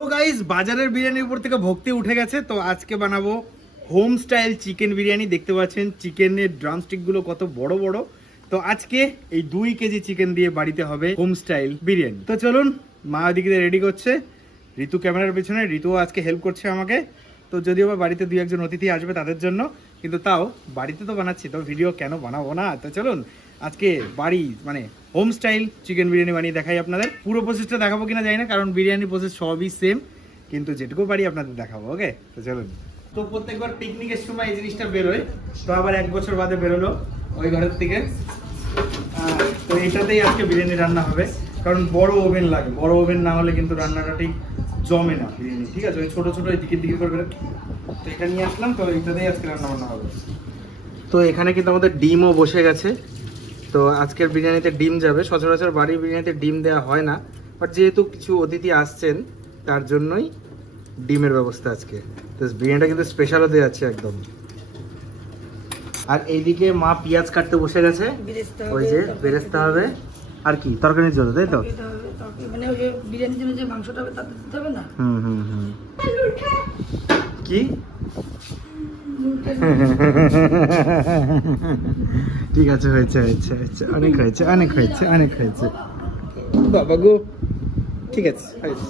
তো গাইস বাজারের বিরিয়ানির উপর থেকে ভক্তি উঠে গেছে। তো আজকে বানাবো হোম স্টাইল চিকেন বিরিয়ানি। দেখতে পাচ্ছেন চিকেনের ড্রামস্টিকগুলো কত বড় বড়। তো আজকে এই দুই কেজি চিকেন দিয়ে বাড়িতে হবে হোম স্টাইল বিরিয়ানি। তো চলুন, মা ওদিকে রেডি করছে। ঋতু ক্যামেরার পেছনে ঋতু আজকে হেল্প করছে আমাকে। তো যদিও বা বাড়িতে দুই একজন অতিথি আসবে তাদের জন্য, কিন্তু তাও বাড়িতে তো বানাচ্ছি, তো ভিডিও কেন বানাবো না? তো চলুন, আজকে বাড়ি মানে হোম স্টাইল চিকেন বিরিয়ানি বানিয়ে দেখাই আপনাদের। পুরো প্রসেসটা দেখাবো কিনা জানি না, কারণ বিরিয়ানি প্রসেস সবই সেম কিন্তু যেটুকু বাড়ি আপনাদের দেখাবো ওকে তো চলুন। তো প্রত্যেকবার পিকনিকের সময় এই জিনিসটা বেরোয়, তো আবার এক বছর বাদে বেরোলো ওই ঘরের থেকে। তো এটাতেই আজকে বিরিয়ানি রান্না হবে, কারণ বড় ওভেন লাগে, বড় ওভেন না হলে কিন্তু রান্নাটা ঠিক জমে না বিরিয়ানি ঠিক আছে? ওই ছোটো ছোটো ওই দিকে দিকে করবে তো এটা নিয়ে আসলাম তো এটাতেই আজকে রান্না বান্না হবে। তো এখানে কিন্তু আমাদের ডিমও বসে গেছে। তো আজকের বিরিয়ানিতে ডিম যাবে। সচরাচর বাড়ির বিরিয়ানিতে ডিম দেওয়া হয় না বাট যেহেতু কিছু অতিথি আসছেন তার জন্যই ডিমের ব্যবস্থা আজকে। তো বিরিয়ানিটা কিন্তু স্পেশাল হতে যাচ্ছে একদম। আর এইদিকে মা পেঁয়াজ কাটতে বসে গেছে। ওই যে বেরেস্তা হবে। আর কি? তরকারির জন্য তাই তো? মানে ওই যে বিরিয়ানির জন্য যে মাংসটা হবে তাতে দিতে হবে না? হুম হুম হুম। কি? ঠিক আছে হয়েছে হয়েছে হয়েছে। অনেক হয়েছে অনেক হয়েছে অনেক হয়েছে। বাবা গো ঠিক আছে হয়েছে।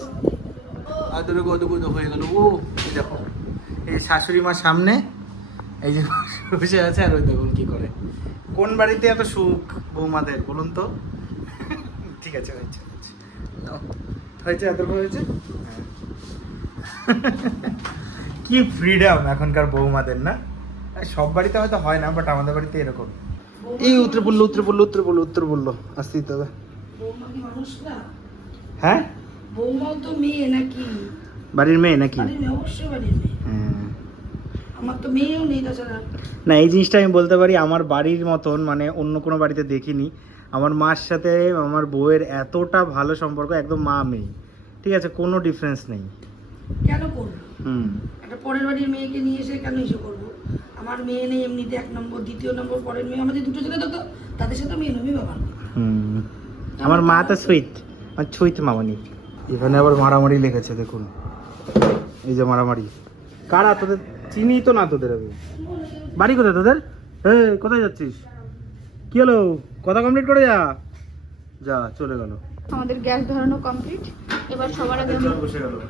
আদর গদগুদ হয়ে গেল ও দেখো। এই শাশুড়ি মা সামনে এই যে বসে আছে আর ওই দেখুন কি করে। কোন বাড়িতে এত সুখ বৌমাদের বলুন তো? ঠিক আছে হয়েছে হয়েছে। নাও। হয়েছে এত হয়েছে? হ্যাঁ। কি ফ্রিডম এখনকার বৌমাদের না? সব বাড়িতে হয়তো হয় না বাট আমাদের বাড়িতে এরকম। এই উত্তরে বলল উত্তরে বলল উত্তরে বলল উত্তর বলল। আসতে দিতে হবে। বৌমা কি মানুষ না হ্যাঁ? বৌমাও তো মেয়ে নাকি? বাড়ির মেয়ে নাকি? অবশ্যই হ্যাঁ। আমার তো মেয়েও নেই তাছাড়া। না এই জিনিসটা আমি বলতে পারি আমার বাড়ির মতন মানে অন্য কোনো বাড়িতে দেখিনি। আমার মার সাথে আমার বউয়ের এতটা ভালো সম্পর্ক একদম মা মেয়ে। ঠিক আছে কোনো ডিফারেন্স নেই। কেন করব? হুম। একটা পরের বাড়ির মেয়েকে নিয়ে এসে কেন এসে করব? আমার মেয়ে নেই এমনিতে এক নম্বর দ্বিতীয় নম্বর পরের মেয়ে আমাদের দুটো ছেলে তো তাদের সাথে এরমই ব্যবহার করি। হুম। আমার মা তো সুইট আমার সুইট মামানি। এখানে আবার মারামারি লেগেছে দেখুন। এই যে মারামারি। কারা? তোদের চিনি তো না তোদের আমি বাড়ি কোথায় তোদের? হে কোথায় যাচ্ছিস? কি হলো? কথা কমপ্লিট করে যা। যা চলে গেল। আমাদের গ্যাস ধরানো কমপ্লিট এবার সবার আগে আমরা- বসে গেল।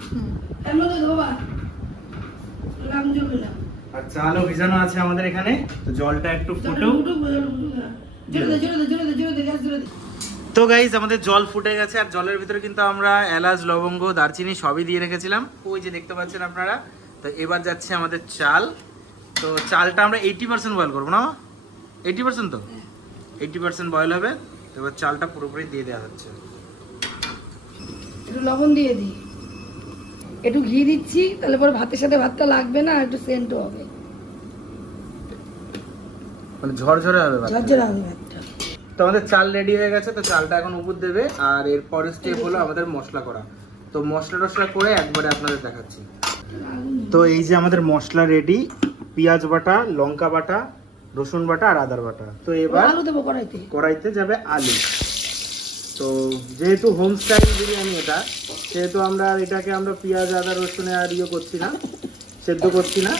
আর চালও ভিজানো আছে আমাদের এখানে। তো জলটা একটু দে তো গাইজ আমাদের জল ফুটে গেছে। আর জলের ভিতরে কিন্তু আমরা এলাচ লবঙ্গ দারচিনি সবই দিয়ে রেখেছিলাম। ওই যে দেখতে পাচ্ছেন আপনারা। তো এবার যাচ্ছে আমাদের চাল। তো চালটা আমরা এইটি পার্সেন্ট বয়েল করব না এইটি পার্সেন্ট তো? এইটি পার্সেন্ট বয়েল হবে তো এবার চালটা পুরোপুরি দিয়ে দেওয়া হচ্ছে। একটু লবণ দিয়ে দিই। একটু ঘি দিচ্ছি তাহলে পরে ভাতের সাথে ভাতটা লাগবে না একটু সেন্টও হবে। মানে ঝরঝরে হবে। ঝরঝরে হবে ভাতটা। তো আমাদের চাল রেডি হয়ে গেছে তো চালটা এখন উপর দেবে আর এর পরের স্টেপ হলো আমাদের মশলা করা। তো মশলা টশলা করে একবারে আপনাদের দেখাচ্ছি। তো এই যে আমাদের মশলা রেডি পেঁয়াজ বাটা লঙ্কা বাটা রসুন বাটা আর আদার বাটা। তো এবার আলু দেবো কড়াইতে। কড়াইতে যাবে আলু। তো যেহেতু হোম স্টাইল বিরিয়ানি এটা সেহেতু আমরা আর এটাকে আমরা পেঁয়াজ আদা রসুনে আর ইয়ে করছি না সেদ্ধ করছি না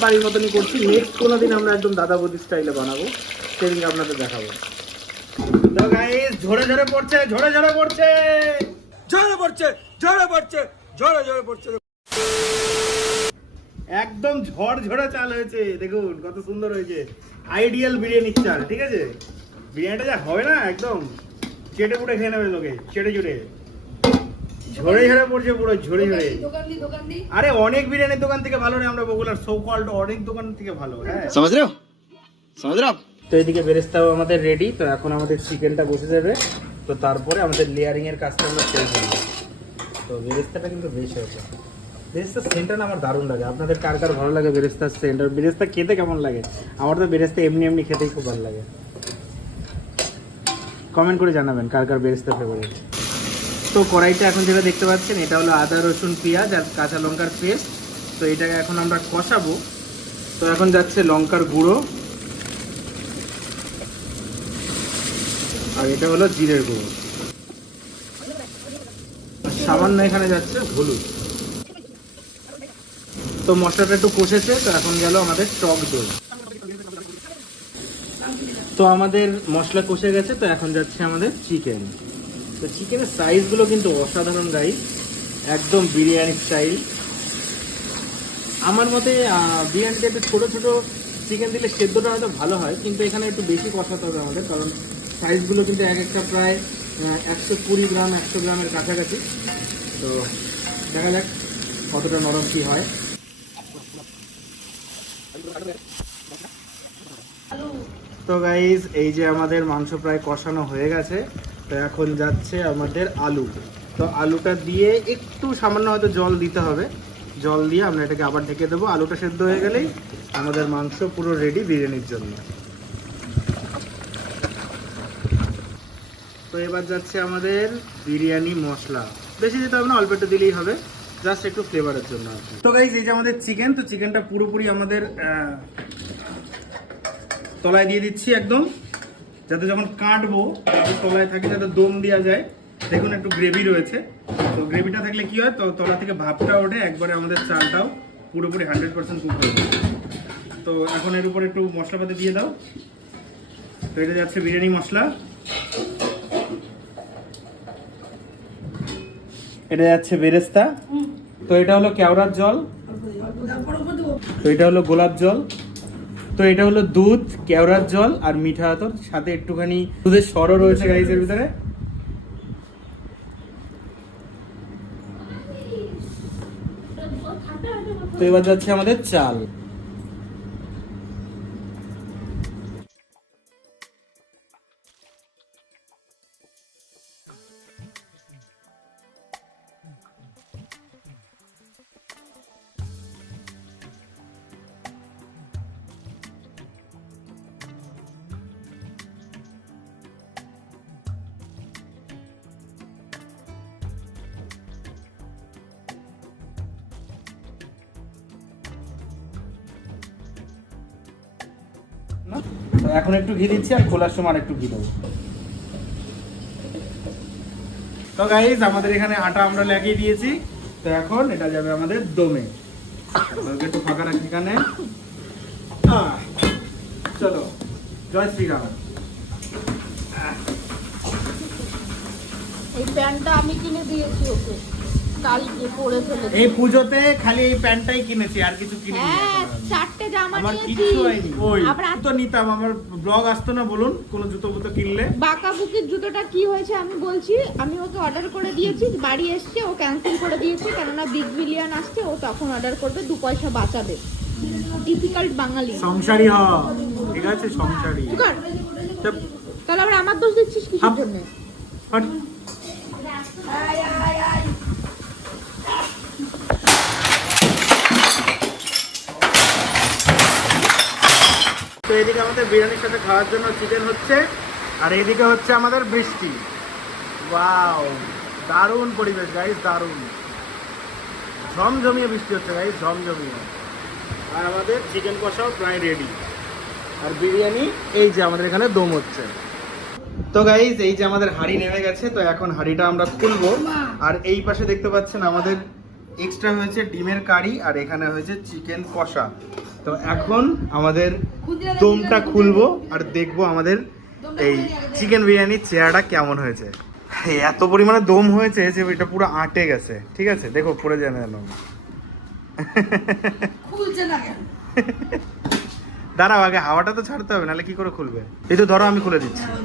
বাড়ির মতনই করছি। নেক্সট কোনো দিন আমরা একদম দাদা বৌদি স্টাইলে বানাবো। সেদিনকে আপনাদের দেখাবো। তো গাইস ঝরে ঝরে পড়ছে ঝরে ঝরে পড়ছে। ঝরে পড়ছে ঝরে পড়ছে ঝরে ঝরে পড়ছে। একদম ঝড়ঝড়া চাল হয়েছে। দেখুন কত সুন্দর হয়েছে। আইডিয়াল বিরিয়ানির চাল ঠিক আছে? বিরিয়ানিটা যা হবে না একদম চেটে পুটে খেয়ে নেবে লোকে চেটে চুটে। ঝরে ঝরে পড়ছে পুরো ঝরে ঝরে। আরে অনেক বিরিয়ানির দোকান থেকে ভালো রে আমরা বগুলার সো কল্ড অনেক দোকান থেকে ভালো হ্যাঁ। তো এদিকে বেরেস্তাও আমাদের রেডি তো এখন আমাদের চিকেনটা বসে যাবে। তো তারপরে আমাদের লেয়ারিং এর কাজটা আমরা শেষ করব তো বেরেস্তাটা কিন্তু বেশ হয়েছে। বেরেস্তার সেন্টটা না আমার দারুণ লাগে। আপনাদের কার কার ভালো লাগে বেরেস্তার সেন্ট আর বেরেস্তা খেতে কেমন লাগে? আমার তো বেরেস্তা এমনি এমনি খেতেই খুব ভালো লাগে। কমেন্ট করে জানাবেন কার কার বেরেস্তা ফেভারিট তো কড়াইটা এখন যেটা দেখতে পাচ্ছেন, এটা হলো আদা, রসুন, পেঁয়াজ আর কাঁচা লঙ্কার পেস্ট। তো এটাকে এখন আমরা কষাবো। তো এখন যাচ্ছে লঙ্কার গুঁড়ো। আর এটা হলো জিরের গুঁড়ো। সামান্য এখানে যাচ্ছে হলুদ। তো মশলাটা একটু কষেছে, তো এখন গেল আমাদের টক দই। তো আমাদের মশলা কষে গেছে, তো এখন যাচ্ছে আমাদের চিকেন তো চিকেনের সাইজগুলো কিন্তু অসাধারণ গাই একদম বিরিয়ানি স্টাইল আমার মতে বিরিয়ানিতে একটু ছোটো ছোটো চিকেন দিলে সেদ্ধটা হয়তো ভালো হয়, কিন্তু এখানে একটু বেশি কষাতে হবে আমাদের, কারণ সাইজগুলো কিন্তু এক একটা প্রায় একশো কুড়ি গ্রাম, একশো গ্রামের কাছাকাছি। তো দেখা যাক কতটা নরম কী হয়। তো গাইজ এই যে আমাদের মাংস প্রায় কষানো হয়ে গেছে, তো এখন যাচ্ছে আমাদের আলু। তো আলুটা দিয়ে একটু সামান্য হয়তো জল দিতে হবে। জল দিয়ে আমরা এটাকে আবার ঢেকে দেবো। আলুটা সেদ্ধ হয়ে গেলেই আমাদের মাংস পুরো রেডি বিরিয়ানির জন্য। তো এবার যাচ্ছে আমাদের বিরিয়ানি মশলা। বেশি দিতে হবে না, অল্প একটু দিলেই হবে। জাস্ট একটু ফ্লেভারের জন্য তো গাইজ এই যে আমাদের চিকেন তো চিকেনটা পুরোপুরি আমাদের তলায় দিয়ে দিচ্ছি একদম। যাতে যখন কাটবো তলায় থাকে, যাতে দম দেওয়া যায়। দেখুন, একটু গ্রেভি রয়েছে। তো গ্রেভিটা থাকলে কি হয়, তো তলা থেকে ভাবটা ওঠে, একবারে আমাদের চালটাও পুরোপুরি হান্ড্রেড পার্সেন্ট কুক হয়ে তো এখন এর উপরে একটু মশলাপাতি দিয়ে দাও। তো এটা যাচ্ছে বিরিয়ানি মশলা। এটা যাচ্ছে বেরেস্তা। তো এটা হলো কেওড়ার জল। তো এটা হলো গোলাপ জল। তো এটা হলো দুধ, কেওড়ার জল আর মিঠা আতর। সাথে একটুখানি দুধের সরও রয়েছে গাইজের ভিতরে। তো এবার যাচ্ছে আমাদের চাল। এখন একটু ঘি দিচ্ছি আর খোলার সময় একটু ঘি দেবো। তো গাইজ আমাদের এখানে আটা আমরা লাগিয়ে দিয়েছি। তো এখন এটা যাবে আমাদের দমে একটু ফাঁকা রাখি এখানে। চলো। জয় শ্রীরাম। এই প্যান্টটা আমি কিনে দিয়েছি ওকে। কালকে পরে ফেলেছি। এই পুজোতে খালি এই প্যান্টটাই কিনেছি আর কিছু কিনিনি হ্যাঁ চারটে জামা আমার কিচ্ছু হয়নি। ওই আবার তো নিতাম আমার ব্লগ আসতো না বলুন কোনো জুতো বুতো কিনলে। বাঁকা বুকির জুতোটা কি হয়েছে আমি বলছি আমি ওকে অর্ডার করে দিয়েছি বাড়ি এসছে ও ক্যান্সেল করে দিয়েছে কেননা বিগ বিলিয়ন আসছে ও তখন অর্ডার করবে দু পয়সা বাঁচাবে। ডিফিকাল্ট বাঙালি। সংসারী হ ঠিক আছে সংসারী। তাহলে আবার আমার দোষ দিচ্ছিস কিসের। জন্য? তো এদিকে আমাদের বিরিয়ানির সাথে খাওয়ার জন্য চিকেন হচ্ছে, আর এইদিকে হচ্ছে আমাদের বৃষ্টি। ওয়াও দারুণ পরিবেশ গাইস দারুণ। ঝমঝমিয়ে বৃষ্টি হচ্ছে গাইস ঝমঝমিয়ে। আর আমাদের চিকেন কষাও প্রায় রেডি আর বিরিয়ানি, এই যে আমাদের এখানে দম হচ্ছে। তো গাইস এই যে আমাদের হাঁড়ি নেমে গেছে, তো এখন হাঁড়িটা আমরা খুলবো। আর এই পাশে দেখতে পাচ্ছেন আমাদের এক্সট্রা হয়েছে ডিমের কারি আর এখানে হয়েছে চিকেন কষা। তো এখন আমাদের দমটা খুলবো আর দেখব আমাদের এই চিকেন বিরিয়ানির চেহারাটা কেমন হয়েছে। এত পরিমাণে দম হয়েছে যে এটা পুরো আটে গেছে ঠিক আছে? দেখো পড়ে যায় না দাঁড়াও আগে হাওয়াটা তো ছাড়তে হবে নাহলে কি করে খুলবে? এই তো ধরো আমি খুলে দিচ্ছি। হ্যাঁ,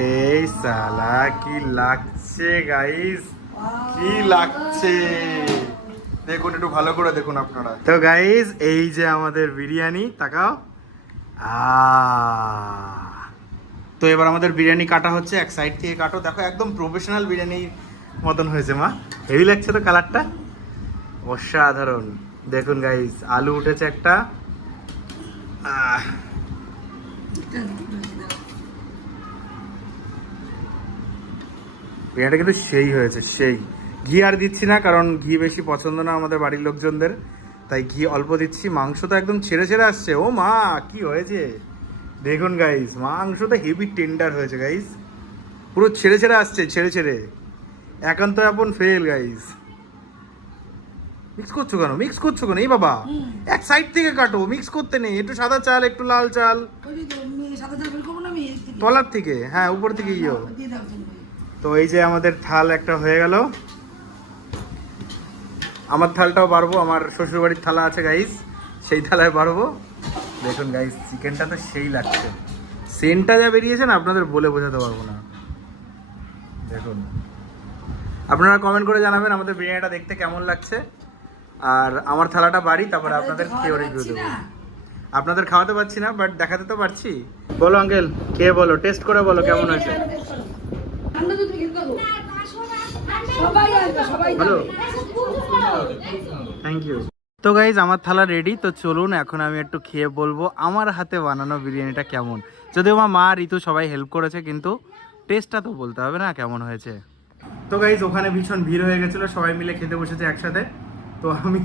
এই সালা কি লাগছে গাইস কি লাগছে? দেখুন, একটু ভালো করে দেখুন আপনারা। তো গাইস এই যে আমাদের বিরিয়ানি, তাকাও। তো এবার আমাদের বিরিয়ানি কাটা হচ্ছে, এক সাইড থেকে কাটো। দেখো, একদম প্রফেশনাল বিরিয়ানি মতন হয়েছে, মা। হেভি লাগছে তো কালারটা? অসাধারণ। দেখুন গাইস আলু উঠেছে একটা। বিরিয়ানিটা কিন্তু সেই হয়েছে সেই। ঘি আর দিচ্ছি না কারণ ঘি বেশি পছন্দ না আমাদের বাড়ির লোকজনদের। তাই ঘি অল্প দিচ্ছি। মাংস তো একদম ছেড়ে ছেড়ে আসছে। ও মা কি হয়েছে? দেখুন গাইস মাংস তো হেভি টেন্ডার হয়েছে গাইস পুরো ছেড়ে ছেড়ে আসছে ছেড়ে ছেড়ে। একান্ত আপন ফেল গাইস মিক্স করছ কেন? মিক্স করছ কেন? এই বাবা এক সাইড থেকে কাটো মিক্স করতে নেই। একটু সাদা চাল একটু লাল চাল। তলার থেকে হ্যাঁ উপর থেকে ভাই। তো এই যে আমাদের থাল একটা হয়ে গেল। আমার থালটাও বাড়বো আমার শ্বশুরবাড়ির থালা আছে গাইস সেই থালায় বাড়বো। দেখুন গাইস চিকেনটা তো সেই লাগছে। সেন্টটা যা বেরিয়েছে না আপনাদের বলে বোঝাতে পারব না। দেখুন। আপনারা কমেন্ট করে জানাবেন আমাদের বিরিয়ানিটা দেখতে কেমন লাগছে। আর আমার থালাটা বাড়ি তারপরে আপনাদের খেয়ে রিভিউ দেবো। আপনাদের খাওয়াতে পারছি না বাট দেখাতে তো পারছি। বলো আঙ্কেল খেয়ে বলো টেস্ট করে বলো কেমন হয়েছে? থ্যাংক ইউ তো গাইজ আমার থালা রেডি তো চলুন এখন আমি একটু খেয়ে বলব আমার হাতে বানানো বিরিয়ানিটা কেমন? যদিও আমার মা ঋতু সবাই হেল্প করেছে কিন্তু টেস্টটা তো বলতে হবে না কেমন হয়েছে? তো গাইজ ওখানে ভীষণ ভিড় হয়ে গেছিল সবাই মিলে খেতে বসেছে একসাথে। তো আমি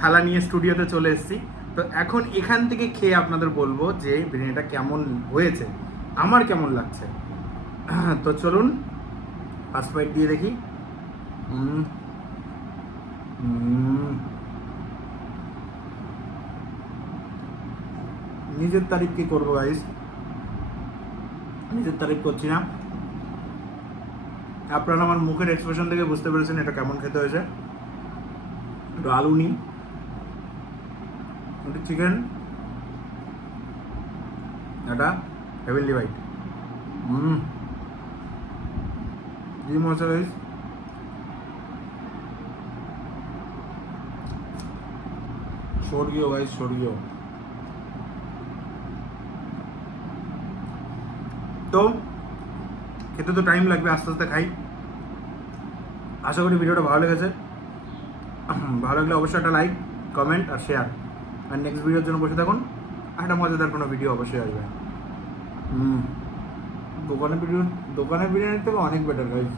থালা নিয়ে স্টুডিওতে চলে এসেছি। তো এখন এখান থেকে খেয়ে আপনাদের বলব যে বিরিয়ানিটা কেমন হয়েছে আমার কেমন লাগছে। তো চলুন ফার্স্ট বাইট দিয়ে দেখি। নিজের তারিফ কি করব গাইস নিজের তারিফ করছি না। আপনারা আমার মুখের এক্সপ্রেশন থেকে বুঝতে পেরেছেন এটা কেমন খেতে হয়েছে। একটু আলু নিই একটু চিকেন এটা হেভেনলি বাইট হুম গাইস স্বর্গীয় গাইস স্বর্গীয় তো খেতে তো টাইম লাগবে, আস্তে আস্তে খাই। আশা করি ভিডিওটা ভালো লেগেছে। ভালো লাগলে অবশ্যই একটা লাইক কমেন্ট আর শেয়ার আর নেক্সট ভিডিওর জন্য বসে থাকুন। একটা মজাদার কোনো ভিডিও অবশ্যই আসবে। হুম। দোকানের ভিডিও দোকানের বিরিয়ানির থেকে অনেক বেটার গাইজ